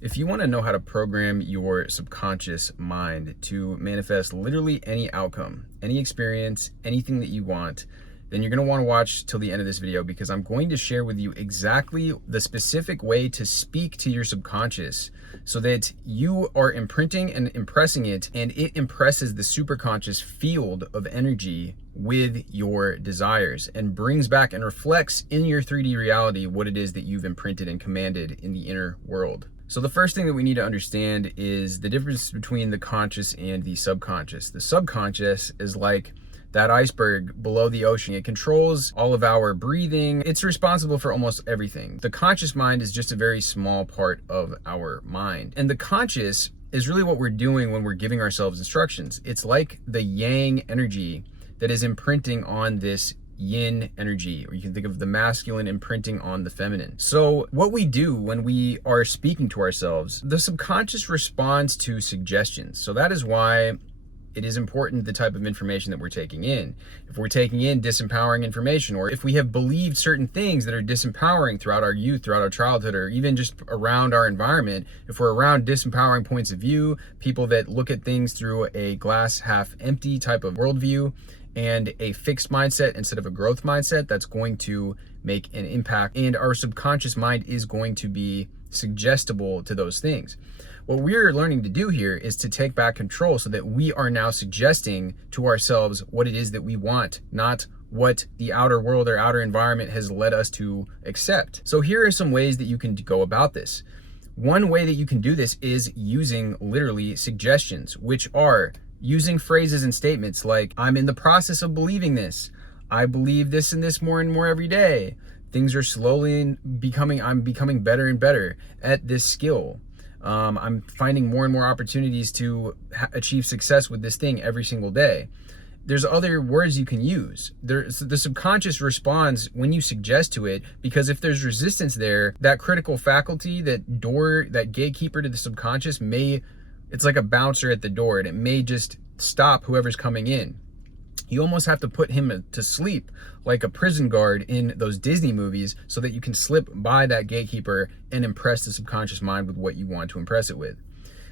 If you want to know how to program your subconscious mind to manifest literally any outcome, any experience, anything that you want, then you're going to want to watch till the end of this video, because I'm going to share with you exactly the specific way to speak to your subconscious so that you are imprinting and impressing it, and it impresses the superconscious field of energy with your desires and brings back and reflects in your 3D reality what it is that you've imprinted and commanded in the inner world. So the first thing that we need to understand is the difference between the conscious and the subconscious. The subconscious is like that iceberg below the ocean. It controls all of our breathing. It's responsible for almost everything. The conscious mind is just a very small part of our mind. And the conscious is really what we're doing when we're giving ourselves instructions. It's like the yang energy that is imprinting on this yin energy, or you can think of the masculine imprinting on the feminine. So what we do when we are speaking to ourselves, the subconscious responds to suggestions. So that is why it is important the type of information that we're taking in. If we're taking in disempowering information, or if we have believed certain things that are disempowering throughout our youth, throughout our childhood, or even just around our environment, if we're around disempowering points of view, people that look at things through a glass half empty type of worldview, and a fixed mindset instead of a growth mindset, that's going to make an impact. And our subconscious mind is going to be suggestible to those things. What we're learning to do here is to take back control so that we are now suggesting to ourselves what it is that we want, not what the outer world or outer environment has led us to accept. So here are some ways that you can go about this. One way that you can do this is using literally suggestions, which are using phrases and statements like, I'm in the process of believing this. I believe this and this more and more every day. Things are slowly I'm becoming better and better at this skill. I'm finding more and more opportunities to achieve success with this thing every single day. There's other words you can use. The subconscious responds when you suggest to it, because if there's resistance there, that critical faculty, that door, that gatekeeper to the subconscious it's like a bouncer at the door, and it may just stop whoever's coming in. You almost have to put him to sleep like a prison guard in those Disney movies so that you can slip by that gatekeeper and impress the subconscious mind with what you want to impress it with.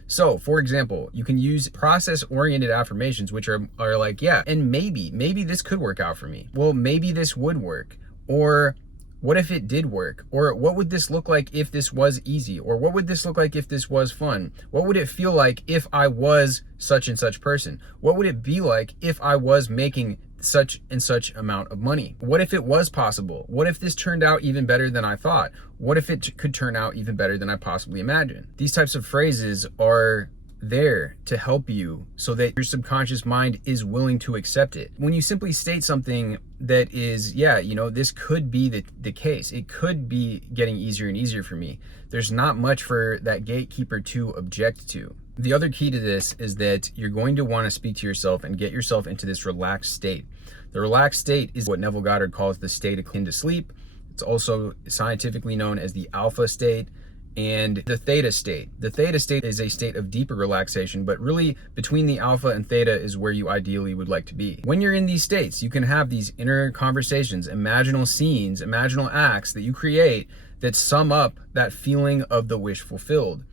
So, for example, you can use process-oriented affirmations, which are like, yeah, and maybe this could work out for me. Well, maybe this would work. Or what if it did work? Or what would this look like if this was easy? Or what would this look like if this was fun? What would it feel like if I was such and such person? What would it be like if I was making such and such amount of money? What if it was possible? What if this turned out even better than I thought? What if it could turn out even better than I possibly imagined? These types of phrases are there to help you so that your subconscious mind is willing to accept it. When you simply state something that is, yeah, this could be the case. It could be getting easier and easier for me. There's not much for that gatekeeper to object to. The other key to this is that you're going to want to speak to yourself and get yourself into this relaxed state. The relaxed state is what Neville Goddard calls the state akin to sleep. It's also scientifically known as the alpha state and the theta state. The theta state is a state of deeper relaxation, but really between the alpha and theta is where you ideally would like to be. When you're in these states, you can have these inner conversations, imaginal scenes, imaginal acts that you create that sum up that feeling of the wish fulfilled.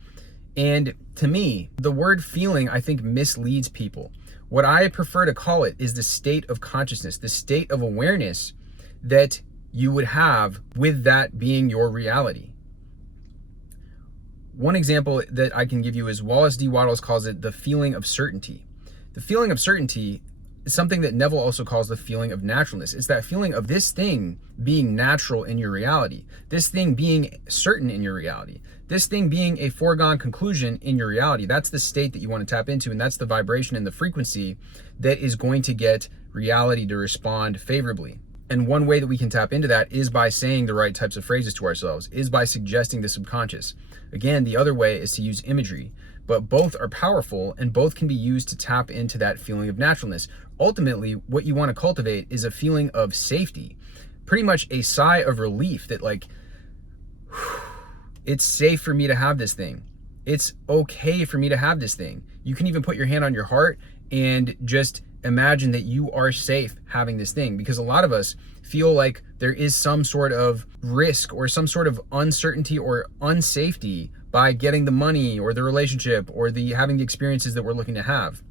And to me, the word feeling, I think, misleads people. What I prefer to call it is the state of consciousness, the state of awareness that you would have with that being your reality. One example that I can give you is Wallace D. Wattles calls it the feeling of certainty. The feeling of certainty is something that Neville also calls the feeling of naturalness. It's that feeling of this thing being natural in your reality, this thing being certain in your reality, this thing being a foregone conclusion in your reality. That's the state that you want to tap into, and that's the vibration and the frequency that is going to get reality to respond favorably. And one way that we can tap into that is by saying the right types of phrases to ourselves, is by suggesting the subconscious. Again, the other way is to use imagery, but both are powerful and both can be used to tap into that feeling of naturalness. Ultimately, what you want to cultivate is a feeling of safety, pretty much a sigh of relief that like, it's safe for me to have this thing. It's okay for me to have this thing. You can even put your hand on your heart and just imagine that you are safe having this thing, because a lot of us feel like there is some sort of risk or some sort of uncertainty or unsafety by getting the money or the relationship or having the experiences that we're looking to have.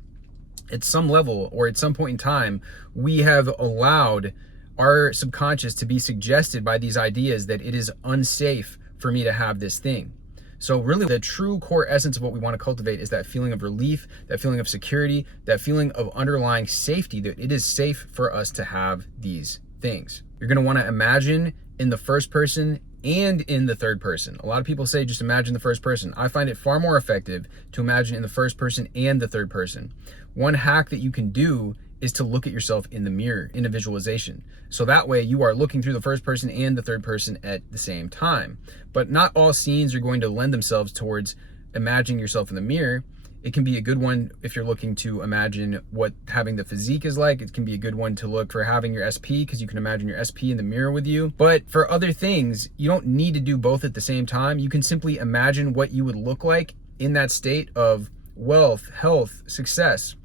At some level or at some point in time, we have allowed our subconscious to be suggested by these ideas that it is unsafe for me to have this thing. So really the true core essence of what we want to cultivate is that feeling of relief, that feeling of security, that feeling of underlying safety, that it is safe for us to have these things. You're going to want to imagine in the first person and in the third person. A lot of people say just imagine the first person. I find it far more effective to imagine in the first person and the third person. One hack that you can do is to look at yourself in the mirror in a visualization. So that way you are looking through the first person and the third person at the same time. But not all scenes are going to lend themselves towards imagining yourself in the mirror. It can be a good one if you're looking to imagine what having the physique is like. It can be a good one to look for having your SP, because you can imagine your SP in the mirror with you. But for other things, you don't need to do both at the same time. You can simply imagine what you would look like in that state of wealth, health, success,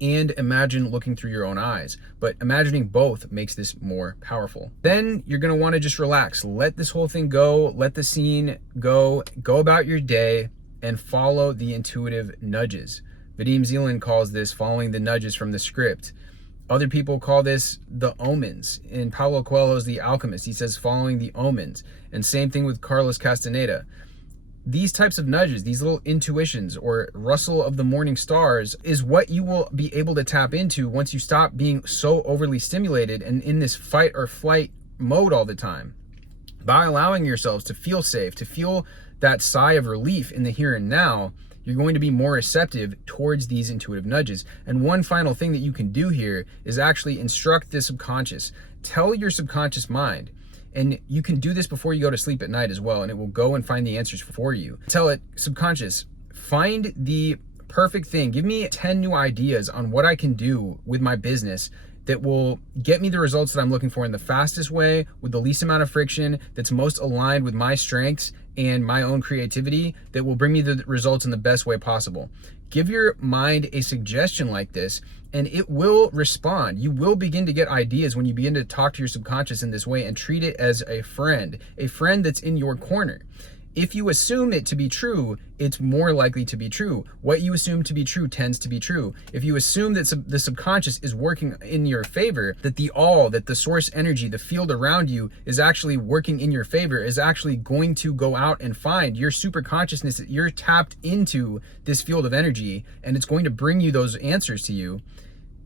and imagine looking through your own eyes. But imagining both makes this more powerful. Then you're gonna wanna just relax. Let this whole thing go, let the scene go about your day, and follow the intuitive nudges. Vadim Zeland calls this following the nudges from the script. Other people call this the omens. In Paulo Coelho's The Alchemist, he says following the omens. And same thing with Carlos Castaneda. These types of nudges, these little intuitions or rustle of the morning stars, is what you will be able to tap into once you stop being so overly stimulated and in this fight or flight mode all the time. By allowing yourselves to feel safe, to feel that sigh of relief in the here and now, you're going to be more receptive towards these intuitive nudges. And one final thing that you can do here is actually instruct the subconscious. Tell your subconscious mind, and you can do this before you go to sleep at night as well, and it will go and find the answers for you. Tell it, subconscious, find the perfect thing. Give me 10 new ideas on what I can do with my business that will get me the results that I'm looking for in the fastest way, with the least amount of friction, that's most aligned with my strengths and my own creativity, that will bring me the results in the best way possible. Give your mind a suggestion like this, and it will respond. You will begin to get ideas when you begin to talk to your subconscious in this way and treat it as a friend that's in your corner. If you assume it to be true, it's more likely to be true. What you assume to be true tends to be true. If you assume that the subconscious is working in your favor, that the source energy, the field around you is actually working in your favor, is actually going to go out and find your super consciousness, that you're tapped into this field of energy and it's going to bring you those answers to you,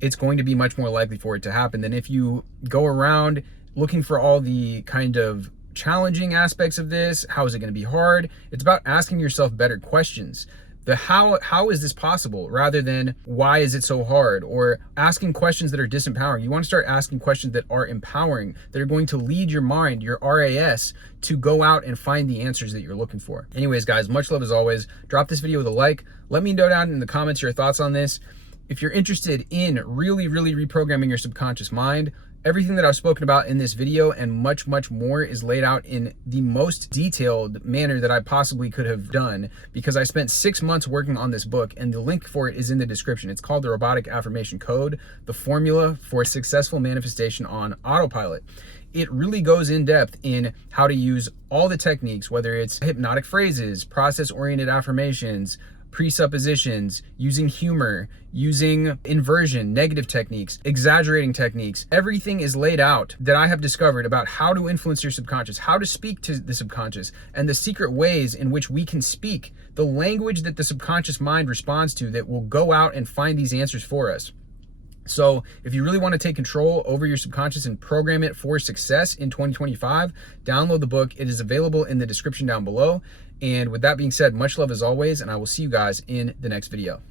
it's going to be much more likely for it to happen than if you go around looking for all the kind of challenging aspects of this. How is it going to be hard? It's about asking yourself better questions. The how is this possible, rather than why is it so hard, or asking questions that are disempowering. You want to start asking questions that are empowering, that are going to lead your mind, your RAS, to go out and find the answers that you're looking for. Anyways, guys, much love as always. Drop this video with a like. Let me know down in the comments your thoughts on this. If you're interested in really reprogramming your subconscious mind, everything that I've spoken about in this video and much more is laid out in the most detailed manner that I possibly could have done, because I spent 6 months working on this book, and the link for it is in the description. It's called The Robotic Affirmation Code, the formula for successful manifestation on autopilot. It really goes in depth in how to use all the techniques, whether it's hypnotic phrases, process-oriented affirmations, presuppositions, using humor, using inversion, negative techniques, exaggerating techniques. Everything is laid out that I have discovered about how to influence your subconscious, how to speak to the subconscious, and the secret ways in which we can speak the language that the subconscious mind responds to, that will go out and find these answers for us. So if you really want to take control over your subconscious and program it for success in 2025, download the book. It is available in the description down below. And with that being said, much love as always, and I will see you guys in the next video.